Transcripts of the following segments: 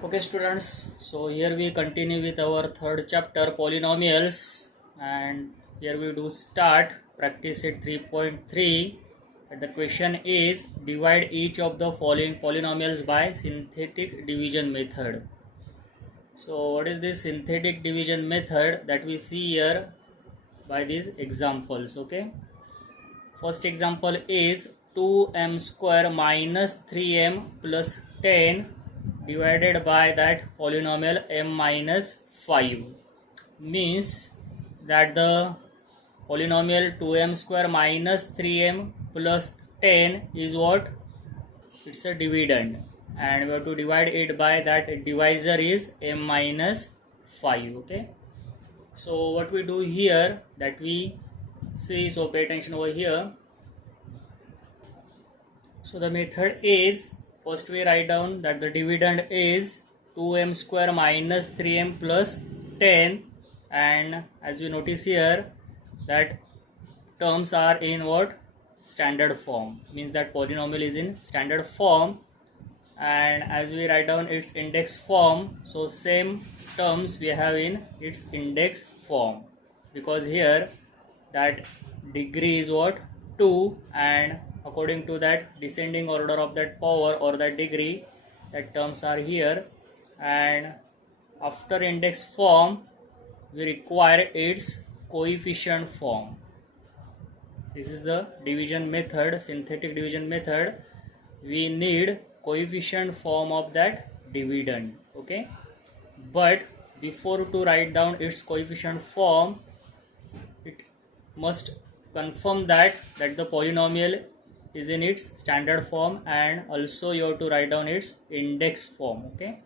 Okay students, so here we continue with our third chapter polynomials, and here we do start practice at 3.3. and the question is divide each of the following polynomials by synthetic division method. So what is this synthetic division method that we see here by these examples? Okay, first example is 2m square minus 3m plus 10 divided by that polynomial m minus 5, means that the polynomial 2m square minus 3m plus 10 is what? It's a dividend, and we have to divide it by that divisor is m minus 5. Okay, so what we do here that we see, so pay attention over here. So the method is, first we write down that the dividend is 2m square minus 3m plus 10, and as we notice here that terms are in what? Standard form, means that polynomial is in standard form, and as we write down its index form, so same terms we have in its index form, because here that degree is what? 2, and according to that descending order of that power or that degree, that terms are here, and after index form we require its coefficient form. This is the division method, synthetic division method. We need coefficient form of that dividend. Okay, but before to write down its coefficient form, it must confirm that the polynomial is in its standard form, and also you have to write down its index form. Okay,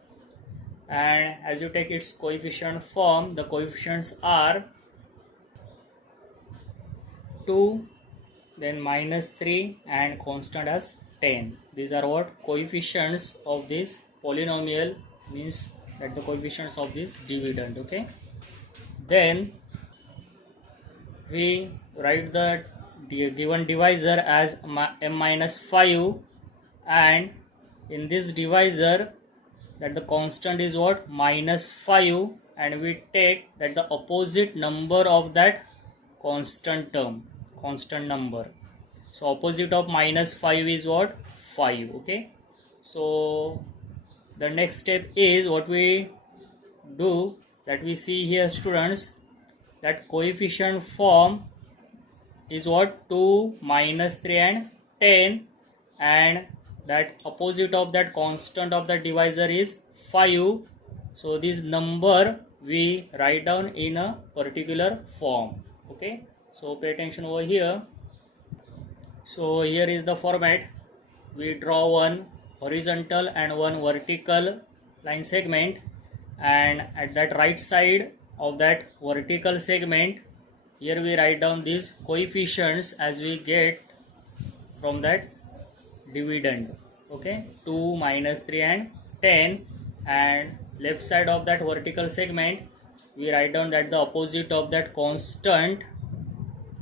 and as you take its coefficient form, the coefficients are 2, then minus 3, and constant as 10. These are what? Coefficients of this polynomial, means that the coefficients of this dividend. Okay, then we write the given divisor as m minus 5, and in this divisor that the constant is what? Minus 5, and we take that the opposite number of that constant term, constant number. So opposite of minus 5 is what? 5. Okay, so the next step is what we do, that we see here students, that coefficient form is what? 2, minus 3 and 10, and that opposite of that constant of the divisor is 5. So this number we write down in a particular form. Okay, so pay attention over here. So here is the format. We draw one horizontal and one vertical line segment, and at that right side of that vertical segment, here we write down these coefficients as we get from that dividend. Okay, 2, minus 3 and 10, and left side of that vertical segment we write down that the opposite of that constant,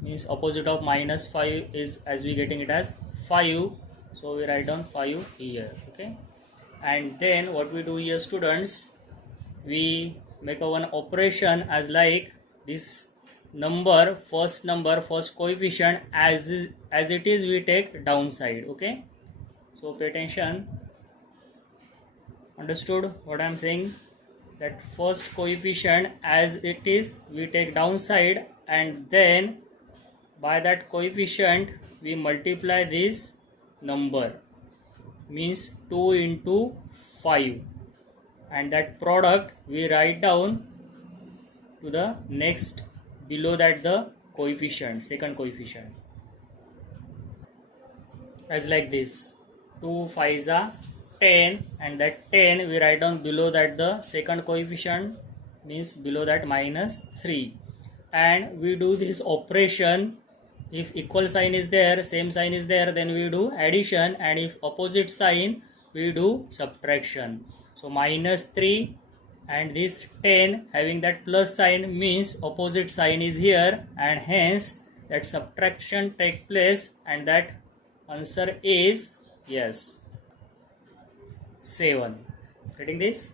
means opposite of minus 5 is, as we getting it as 5, so we write down 5 here. Okay, and then what we do here students, we make a one operation as like this number, first coefficient as it is we take downside. Okay, so pay attention. Understood what I am saying? That first coefficient as it is we take downside, and then by that coefficient we multiply this number, means 2 into 5, and that product we write down to the next below that the coefficient, second coefficient, as like this 2 5s are 10, and that 10 we write down below that the second coefficient, means below that minus 3, and we do this operation. If equal sign is there, same sign is there, then we do addition, and if opposite sign we do subtraction. So minus 3 and this 10 having that plus sign, means opposite sign is here, and hence that subtraction take place, and that answer is yes, 7. Getting this?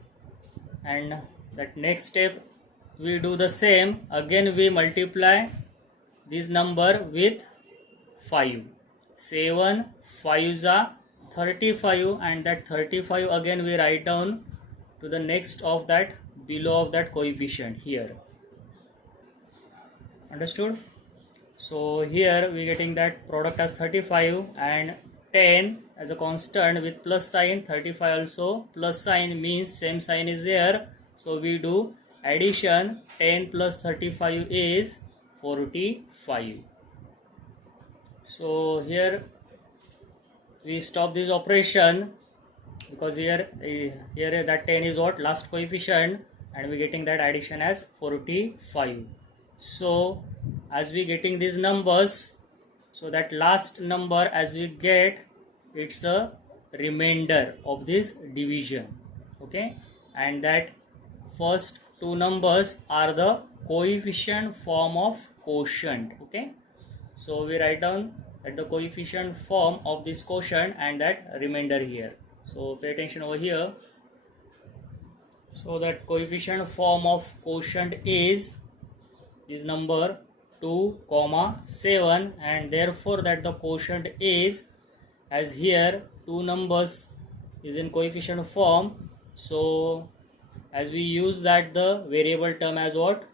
and that next step we do the same. Again we multiply this number with 5. 7 5s are 35, and that 35 again we write down to the next of that below of that coefficient here. Understood? So here we getting that product as 35 and 10 as a constant with plus sign. 35 also plus sign means same sign is there, so we do addition. 10 plus 35 is 45. So here we stop this operation because here that 10 is what last coefficient, and we getting that addition as 45. So as we getting these numbers, so that last number as we get, it's a remainder of this division. Okay, and that first two numbers are the coefficient form of quotient. Okay, so we write down that the coefficient form of this quotient and that remainder here. So pay attention over here. So that coefficient form of quotient is this number 2, 7, and therefore that the quotient is, as here two numbers is in coefficient form, so as we use that the variable term as what,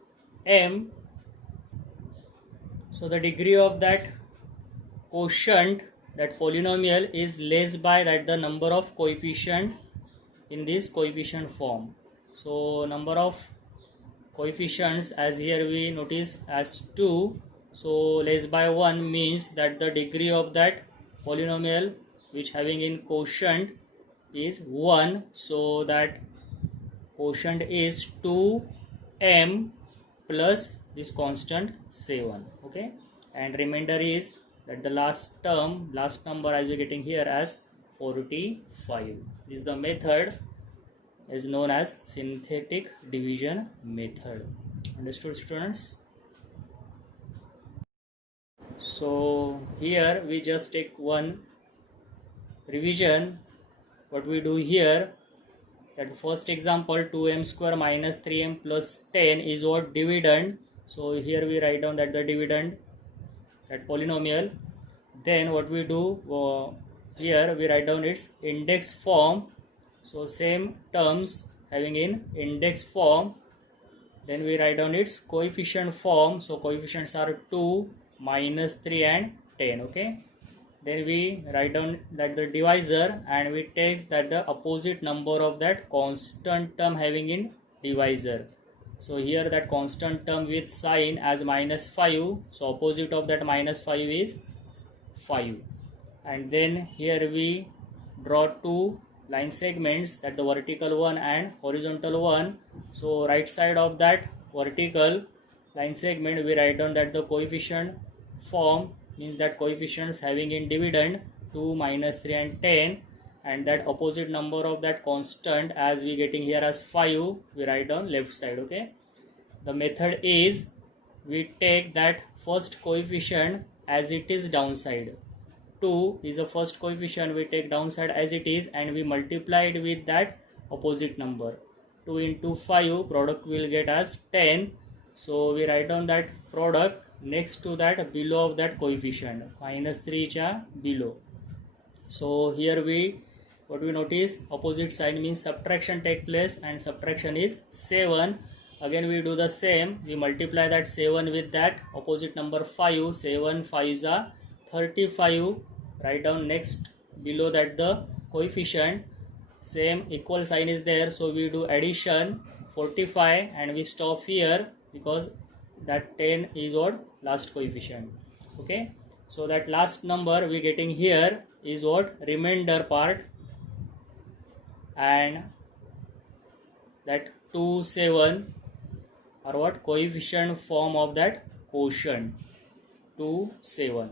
m. So the degree of that quotient, that polynomial, is less by that the number of coefficient in this coefficient form. So number of coefficients as here we notice as 2, so less by 1 means that the degree of that polynomial which having in quotient is 1, so that quotient is 2m plus this constant 7. Okay, and remainder is that the last number as we getting here as 45. This is the method is known as synthetic division method. Understood, students? So here we just take one revision. What we do here, that first example 2m square minus 3m plus 10 is what, dividend. So here we write down that the dividend, that polynomial. Then what we do, here we write down its index form. So same terms having in index form. Then we write down its coefficient form. So coefficients are 2, minus 3 and 10. Okay, then we write down that the divisor, and we take that the opposite number of that constant term having in divisor. So here that constant term with sign as minus 5, so opposite of that minus 5 is 5. And then here we draw two line segments, that the vertical one and horizontal one. So right side of that vertical line segment we write down that the coefficient form, means that coefficients having in dividend 2, minus 3 and 10, and that opposite number of that constant as we getting here as 5 we write down left side. Okay, the method is we take that first coefficient as it is downside. 2 is the first coefficient, we take downside as it is and we multiply it with that opposite number. 2 into 5 product will get as 10, so we write down that product next to that below of that coefficient, minus 3 cha below. So here we what we notice, opposite sign means subtraction take place, and subtraction is 7. Again we do the same, we multiply that 7 with that opposite number 5. 7 5s are 35. Write down next below that the coefficient, same equal sign is there, so we do addition 45 and we stop here because that 10 is what, last coefficient. Okay, so that last number we getting here is what, remainder part, and that 2 7 are what, coefficient form of that quotient. 2 7,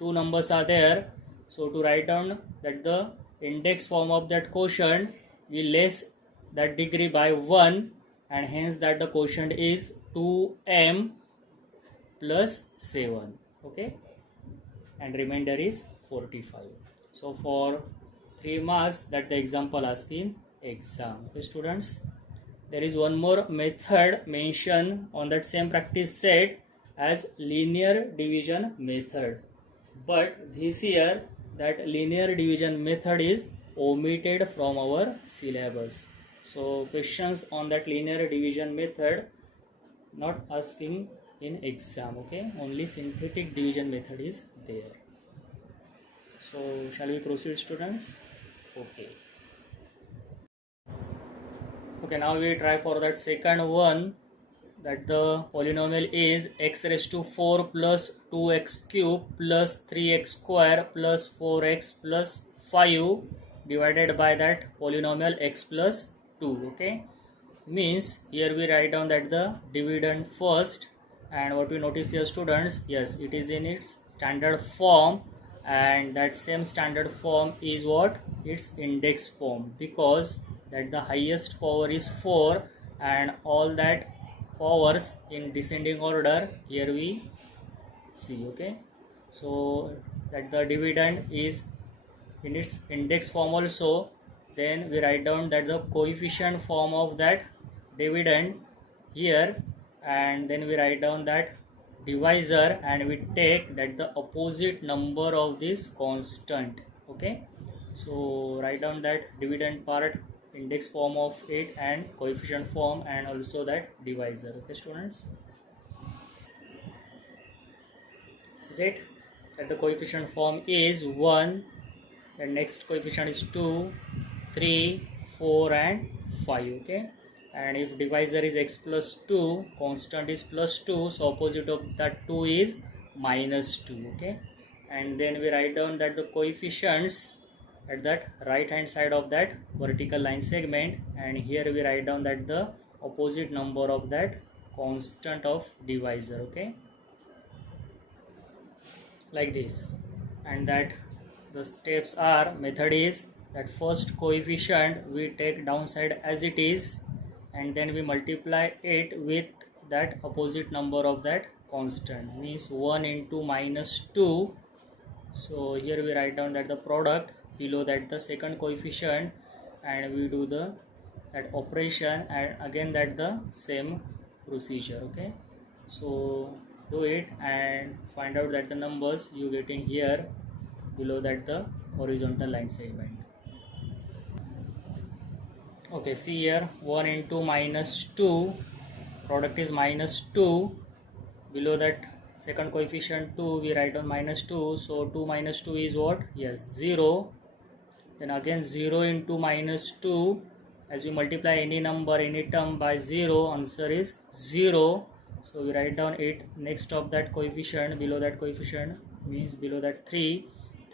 two numbers are there, so to write down that the index form of that quotient, we less that degree by 1, and hence that the quotient is 2m plus 7. Okay, and remainder is 45. So for 3 marks that the example asking exam. Okay students, there is one more method mentioned on that same practice set as linear division method, but this year that linear division method is omitted from our syllabus. So questions on that linear division method not asking in exam, okay? Only synthetic division method is there. So shall we proceed, students? Okay. Okay, now we try for that second one, that the polynomial is x raised to 4 plus 2x cube plus 3x square plus 4x plus 5 divided by that polynomial x plus 2, okay? Means here we write down that the dividend first, and what we notice here, students, yes, it is in its standard form, and that same standard form is what? Its index form, because that the highest power is 4 and all that powers in descending order here we see, okay? So that the dividend is in its index form also, then we write down that the coefficient form of that dividend here, and then we write down that divisor, and we take that the opposite number of this constant, okay? So write down that dividend part, index form of it, and coefficient form, and also that divisor, okay students? Is it that the coefficient form is 1, the next coefficient is 2, 3, 4 and 5, okay? And if divisor is x plus 2, constant is plus 2, so opposite of that 2 is minus 2, okay? And then we write down that the coefficients at that right hand side of that vertical line segment, and here we write down that the opposite number of that constant of divisor, okay? Like this. And that the steps are, method is that first coefficient we take downside as it is, and then we multiply it with that opposite number of that constant, means 1 into minus 2. So here we write down that the product, below that the second coefficient, and we do the that operation, and again that the same procedure, okay? So do it and find out that the numbers you getting here below that the horizontal line segment. Okay, see here, 1 into minus 2, product is minus 2. Below that second coefficient 2, we write on minus 2. So 2 minus 2 is what? Yes, 0. Then again 0 into minus 2. As we multiply any number, any term by 0, answer is 0. So we write down it next of that coefficient, below that coefficient, means below that 3.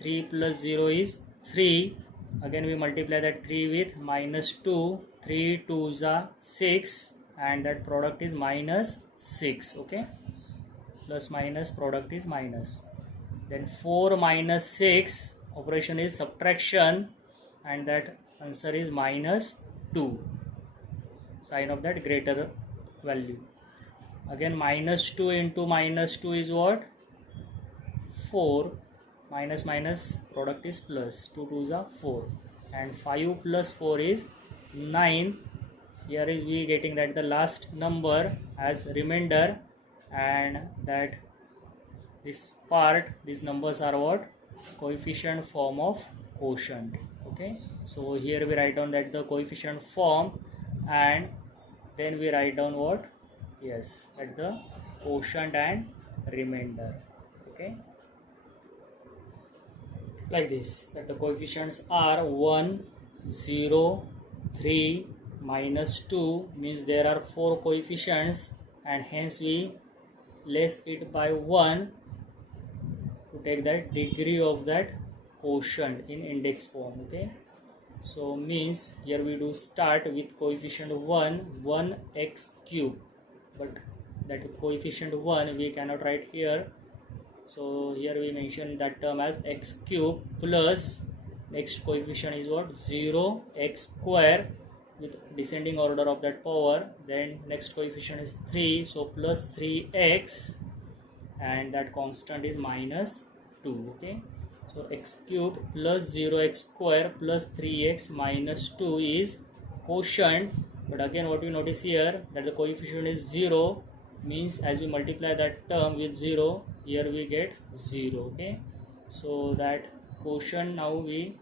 3 plus 0 is 3. Again we multiply that 3 with minus 2. 3 2s are 6, and that product is minus 6, okay? Plus minus, product is minus. Then 4 minus 6, operation is subtraction, and that answer is minus 2, sign of that greater value. Again minus 2 into minus 2 is what? 4. Minus minus, product is plus. 2 2s are 4, and 5 plus 4 is 9. Here is we getting that the last number as remainder, and that this part, these numbers are what? Coefficient form of quotient, okay? So here we write down that the coefficient form, and then we write down what? Yes, at the quotient and remainder, okay? Like this, that the coefficients are 1, 0, 3, minus 2, means there are 4 coefficients, and hence we less it by 1 to take that degree of that quotient in index form, okay? So means here we do start with coefficient 1, 1x cube, but that coefficient 1 we cannot write here, so here we mention that term as x cube, plus next coefficient is what? 0, x square with descending order of that power. Then next coefficient is 3, so plus 3x, and that constant is minus 2, okay? So x cube plus 0x square plus 3x minus 2 is quotient, But again, what we notice here, that the coefficient is 0, means as we multiply that term with 0, here we get 0. Okay, so that quotient now we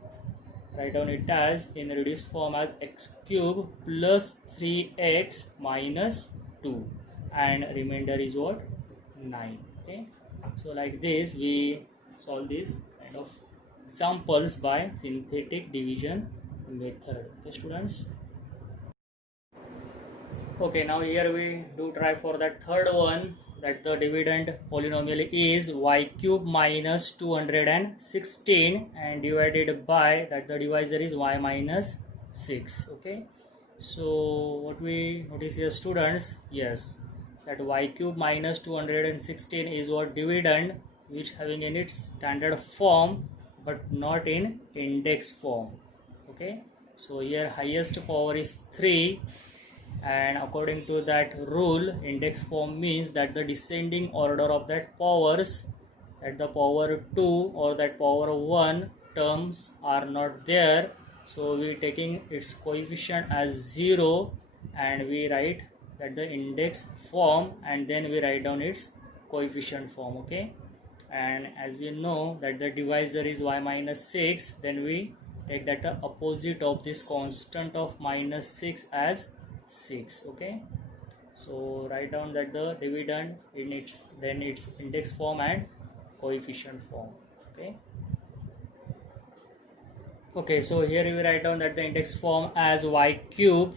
write down it as in reduced form as x cube plus 3x minus 2, and remainder is what, 9. Okay, so like this we solve this kind of examples by synthetic division method. Okay students. Okay, now here we do try for that third one, that the dividend polynomial is y cube minus 216 and divided by that the divisor is y minus 6. Okay, so what we notice here students, yes, that y cube minus 216 is what dividend which having in its standard form but not in index form. Okay, so here highest power is 3, and according to that rule, index form means that the descending order of that powers, that the power 2 or that power 1 terms are not there, so we taking its coefficient as 0 and we write that the index form, and then we write down its coefficient form. Okay, and as we know that the divisor is y minus 6, then we take that the opposite of this constant of minus 6 as 6. Okay, so write down that the dividend in its index form and coefficient form. Okay, okay, so here we write down that the index form as y cube,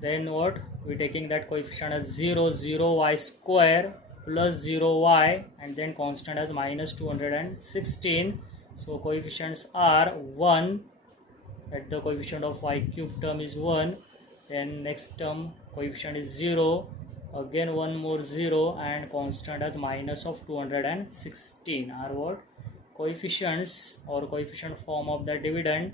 then what we taking that coefficient as 0 y square plus 0y, and then constant as minus 216. So coefficients are 1, that the coefficient of y cube term is 1, then next term coefficient is 0, again one more 0, and constant as minus of 216 are what coefficients or coefficient form of the dividend.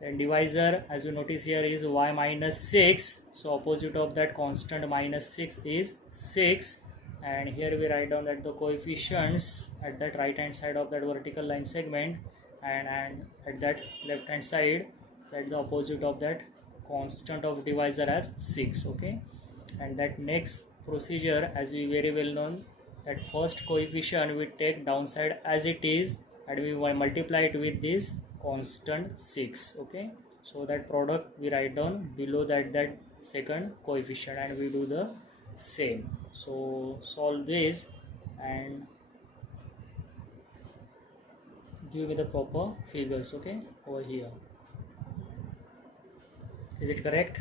Then divisor, as we notice here, is y minus 6, so opposite of that constant minus 6 is 6, and here we write down that the coefficients at that right hand side of that vertical line segment, and at that left hand side, that the opposite of that constant of divisor as 6. Okay, and that next procedure, as we very well known, that first coefficient we take downside as it is and we multiply it with this constant 6. Okay, so that product we write down below that second coefficient, and we do the same. So solve this and give me the proper figures. Okay, over here. Is it correct?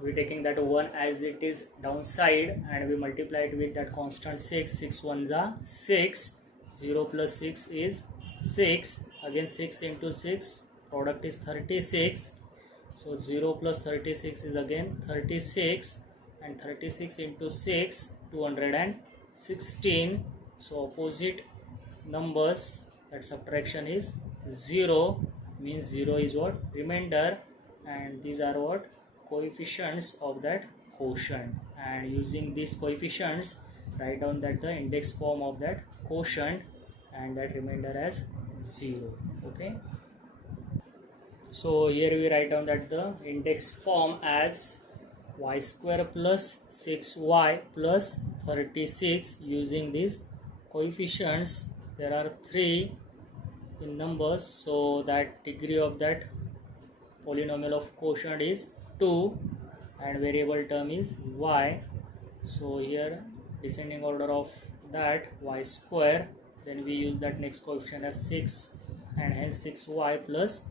We taking that 1 as it is downside and we multiply it with that constant 6. 6 ones are 6. 0 plus 6 is 6. Again 6 into 6, product is 36. So 0 plus 36 is again 36, and 36 into 6, 216. So opposite numbers, that subtraction is 0, means 0 is what, remainder, and these are what, coefficients of that quotient, and using these coefficients write down that the index form of that quotient and that remainder as 0. Okay, so here we write down that the index form as y square plus 6y plus 36. Using these coefficients, there are 3 in numbers, so that degree of that polynomial of quotient is 2 and variable term is y. So here descending order of that y square, then we use that next coefficient as 6, and hence 6y plus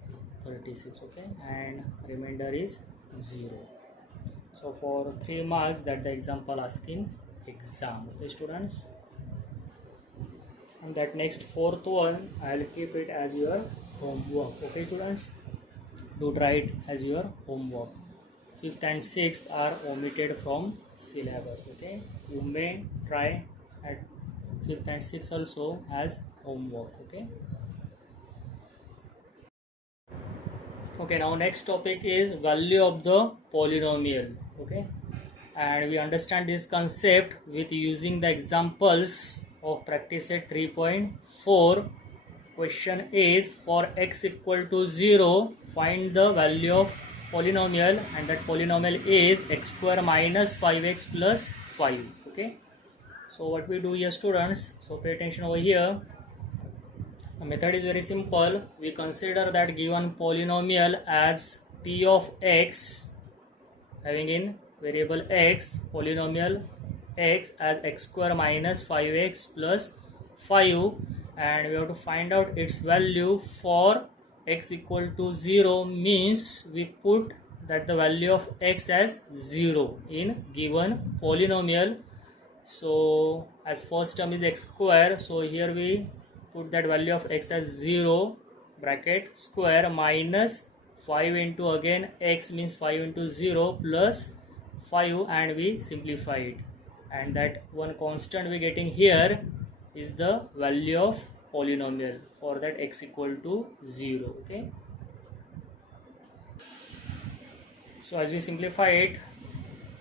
36. Okay, and remainder is 0. So for 3 marks, that the example asking exam. Okay students, and that next fourth one I'll keep it as your homework. Okay students, do try it as your homework. 5th and 6th are omitted from syllabus. Okay, you may try at 5th and 6th also as homework. Okay, okay, now next topic is value of the polynomial. Okay, and we understand this concept with using the examples of practice set 3.4. Question is, for x equal to 0, find the value of polynomial, and that polynomial is x square minus 5x plus 5. Okay, so what we do here, students, so pay attention over here. The method is very simple. We consider that given polynomial as p of x, having in variable x, polynomial x as x square minus 5x plus 5, and we have to find out its value for x equal to 0, means we put that the value of x as 0 in given polynomial. So as first term is x square, so here we put that value of x as 0 bracket square minus 5 into again x, means 5 into 0 plus 5, and we simplify it, and that one constant we getting here is the value of polynomial for that x equal to 0. Okay, so as we simplify it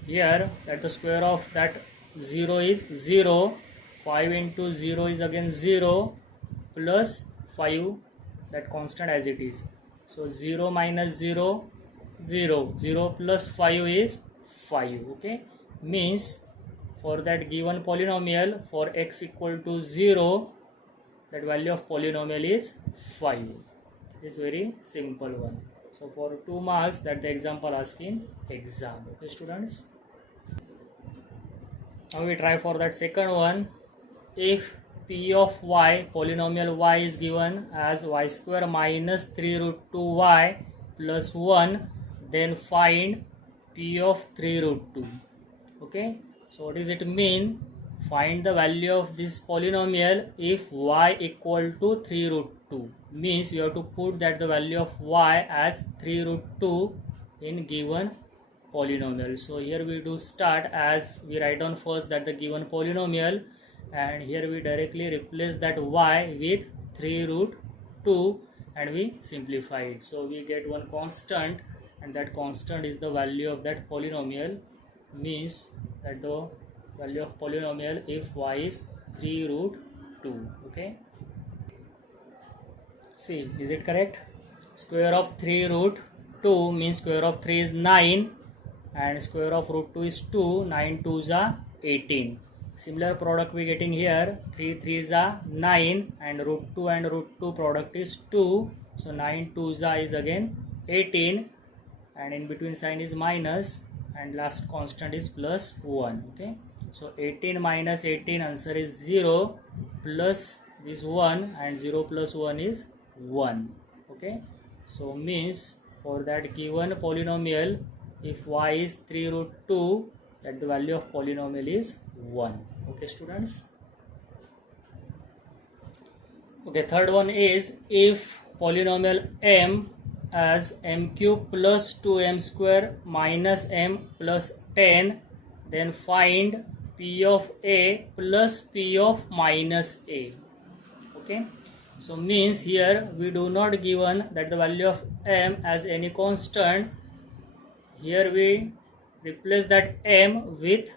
here, that the square of that 0 is 0, 5 into 0 is again 0 plus 5, that constant as it is. So 0 minus 0, 0, 0 plus 5 is 5. Okay, means for that given polynomial for x equal to 0, that value of polynomial is 5. It's very simple one. So for 2 marks, that the example asking exam. Okay, students. Now we try for that second one. If p of y, polynomial y, is given as y square minus 3 root 2y plus 1, then find p of 3 root 2. Okay, so what does it mean? Find the value of this polynomial if y equal to 3 root 2, means you have to put that the value of y as 3 root 2 in given polynomial. So here we do start, as we write down first that the given polynomial, and here we directly replace that y with 3 root 2 and we simplify it. So we get one constant, and that constant is the value of that polynomial, means that the value of polynomial if y is 3 root 2. Okay, see, is it correct? Square of 3 root 2 means square of 3 is 9, and square of root 2 is 2, 9 2s are 18. Similar product we getting here, 3 3s are 9, and root 2 and root 2 product is 2, so 9 2s are is again 18, and in between sign is minus, and last constant is plus 1. Okay, so 18 minus 18, answer is 0, plus this 1, and 0 plus 1 is 1. Okay, so means for that given polynomial, if y is 3 root 2, that the value of polynomial is 1. Okay, students. Okay, third one is if polynomial m as m cube plus 2m square minus m plus 10, then find p of a plus p of minus a. Okay, so means here we do not given that the value of m as any constant. Here we replace that m with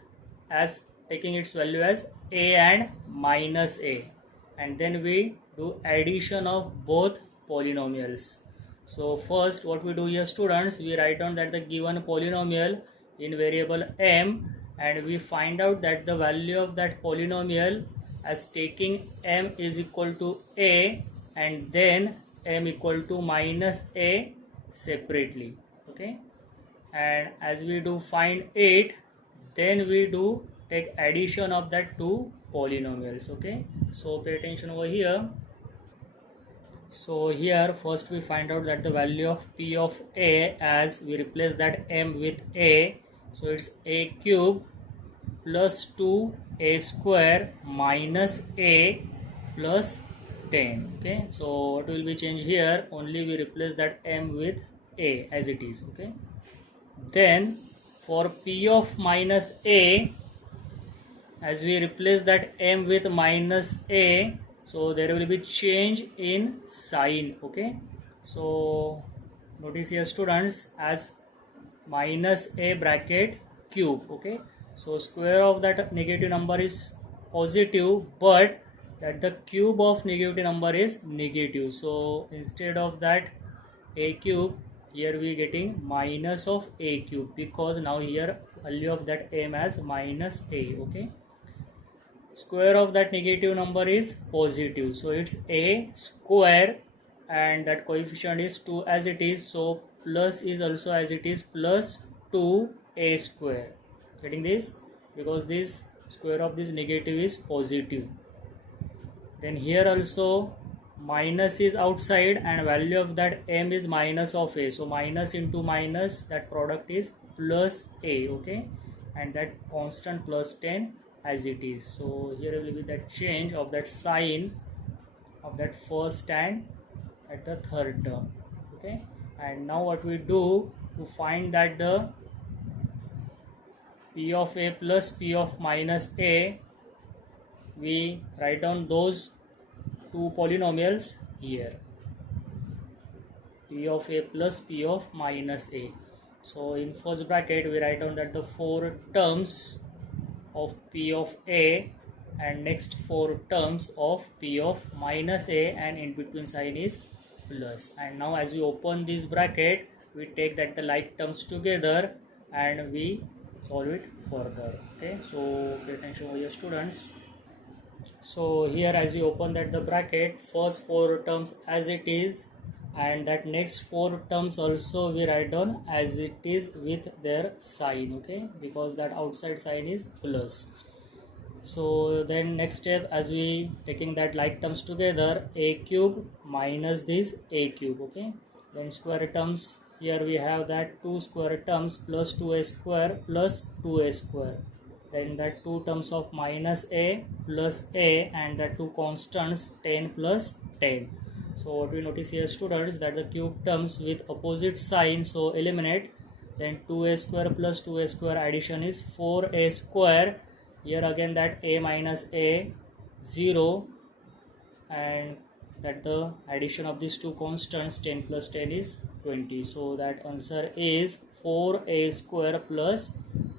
as taking its value as a and minus a, and then we do addition of both polynomials. So first what we do here, students, we write down that the given polynomial in variable m, and we find out that the value of that polynomial as taking m is equal to a, and then m equal to minus a separately. Okay, and as we do find it, then we do take addition of that two polynomials. Okay, so pay attention over here. So here first we find out that the value of p of a, as we replace that m with a, so it's a cube plus 2a square minus a plus 10. Okay, so what will be changed here? Only we replace that m with a as it is. Okay, then for p of minus a, as we replace that m with minus a, so there will be change in sign. Okay, so notice here, students, as minus a bracket cube. Okay, so square of that negative number is positive, but that the cube of negative number is negative, so instead of that a cube, here we getting minus of a cube, because now here value of that m as minus a. Okay, square of that negative number is positive, so it's a square, and that coefficient is 2 as it is, so plus is also as it is, plus 2a square. Getting this? Because this square of this negative is positive. Then here also minus is outside and value of that m is minus of a, so minus into minus, that product is plus a. Okay, and that constant plus 10 as it is. So here will be that change of that sign of that first and at the third term. Okay, and now what we do to find that the p of a plus p of minus a, we write down those two polynomials here, p of a plus p of minus a. So in first bracket we write down that the 4 terms of p of a and next 4 terms of p of minus a, and in between sign is plus. And now as we open this bracket, we take that the like terms together and we solve it further. Okay, so pay attention over here, students. So here as we open that the bracket, first 4 terms as it is, and that next 4 terms also we write down as it is with their sign. Okay, because that outside sign is plus. So then next step, as we taking that like terms together, a cube minus this a cube. Okay, then square terms, here we have that 2 square terms plus 2a square plus 2a square, then that 2 terms of minus a plus a, and the 2 constants 10 plus 10. So what we notice here, students, that the cube terms with opposite sign, so eliminate. Then 2a square plus 2a square addition is 4a square. Here again that a minus a 0, and that the addition of these two constants 10 plus 10 is 20. So that answer is 4a square plus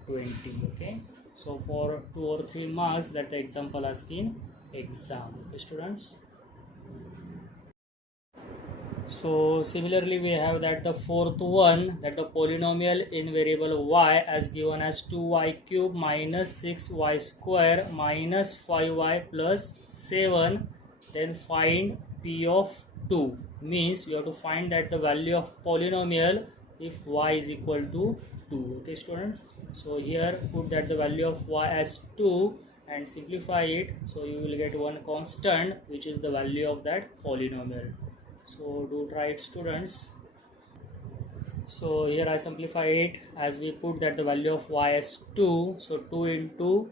20. Okay, so for 2 or 3 marks that the example asked in exam. Okay, students. So similarly we have that the fourth one, that the polynomial in variable y as given as 2y cube minus 6y square minus 5y plus 7, then find p of 2. Means you have to find that the value of polynomial if y is equal to 2. Okay, students, so here put that the value of y as 2 and simplify it, so you will get one constant which is the value of that polynomial. So do try it, students. So here I simplify it, as we put that the value of y as 2, so 2 into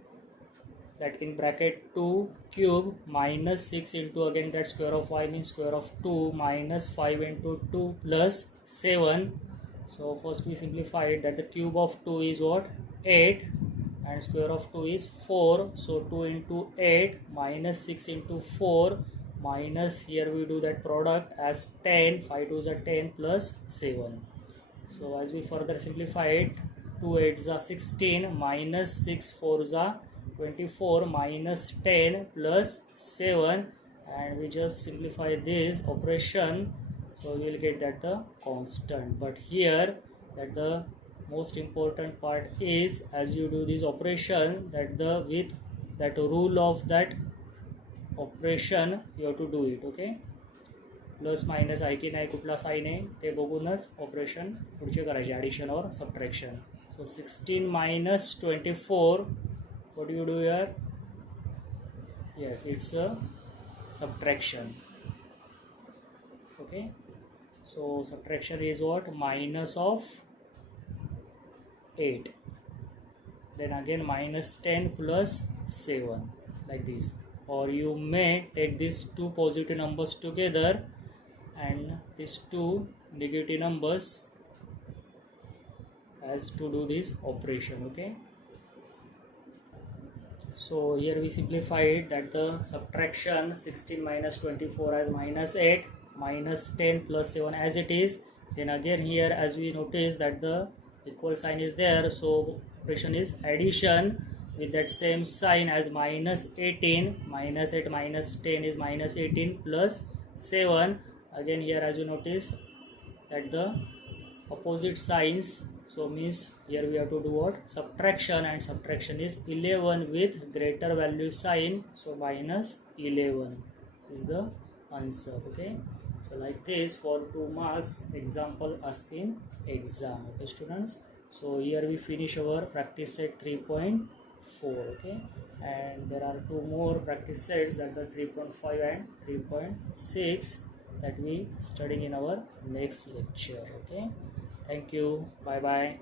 that in bracket 2 cube minus 6 into again that square of y means square of 2 minus 5 into 2 plus 7. So first we simplify it, that the cube of 2 is what, 8, and square of 2 is 4, so 2 into 8 minus 6 into 4 minus, here we do that product as 10, 5 2s are 10 plus 7. So as we further simplify it, 2 8s are 16 minus 6 4s are 24 minus 10 plus 7, and we just simplify this operation, so we will get that the constant. But here that the most important part is, as you do this operation, that the with that rule of that operation you have to do it. Okay, plus minus आहे की नाही, कुठला sign आहे ते बघूनच operation पुढचे करायचे, addition और subtraction. So 16 minus 24, what do you do here? Yes, it's a subtraction. Okay, so subtraction is what, minus of 8, then again minus 10 plus 7, like this. Or you may take these two positive numbers together and these two negative numbers as to do this operation. Okay, so here we simplify it, that the subtraction 16 minus 24 as minus 8 minus 10 plus 7 as it is. Then again here as we notice that the equal sign is there, so operation is addition with that same sign as minus 18, minus 8 minus 10 is minus 18 plus 7. Again here as you notice that the opposite signs, so means here we have to do what, subtraction, and subtraction is 11 with greater value sign, so minus 11 is the answer. Okay, so like this for 2 marks example asked in exam. Okay students, so here we finish our practice set 3.4. okay, and there are 2 more practice sets, that the 3.5 and 3.6, that we studying in our next lecture. Okay, thank you, bye bye.